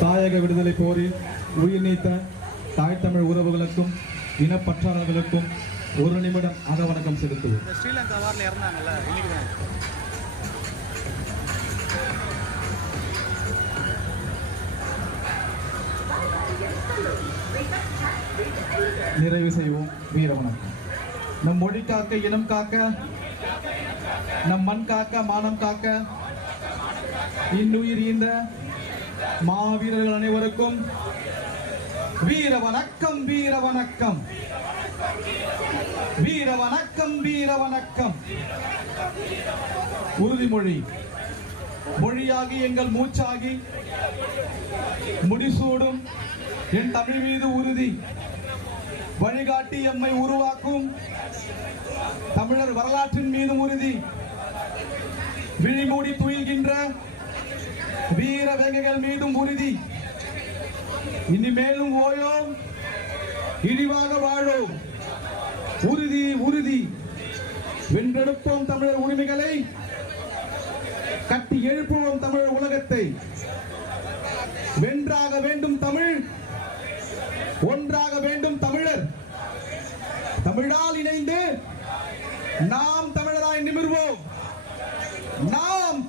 தமிழக விடுதலை போரில் உயிர் நீத்த தாய் தமிழ் உறவுகளுக்கும் இனப்பற்றாளர்களுக்கும் ஒரு நிமிடம் அகவணக்கம் செலுத்துவோம். இந்த ஸ்ரீலங்கா வாரில் இறந்தாங்கல்ல நிறைவு செய்வோம். வீர வணக்கம். நம் மொழி காக்க இனம் காக்க நம் மண் காக்க மானம் காக்க இன்னுயிர் ஈந்த மாவீரர்கள் அனைவருக்கும் வீர வணக்கம் வீர வணக்கம் வீர வணக்கம் வீர வணக்கம் உறுதிமொழி. மொழியாகி எங்கள் மூச்சாகி முடிசூடும் என் தமிழ் மீது உறுதி. வழிகாட்டி எம்மை உருவாக்கும் தமிழர் வரலாற்றின் மீது உறுதி. விழிமூடி துயில்கின்ற வீர வேங்கைகள் மீதும் உறுதி. இனிமேலும் ஓயோம். இழிவாக வாழோம். உறுதி உறுதி. வென்றெடுப்போம் தமிழர் உரிமைகளை. கட்டி எழுப்புவோம் தமிழர் உலகத்தை. வென்றாக வேண்டும் தமிழ். ஒன்றாக வேண்டும் தமிழர். தமிழால் இணைந்து நாம் தமிழராய் நிமிர்வோம். நாம்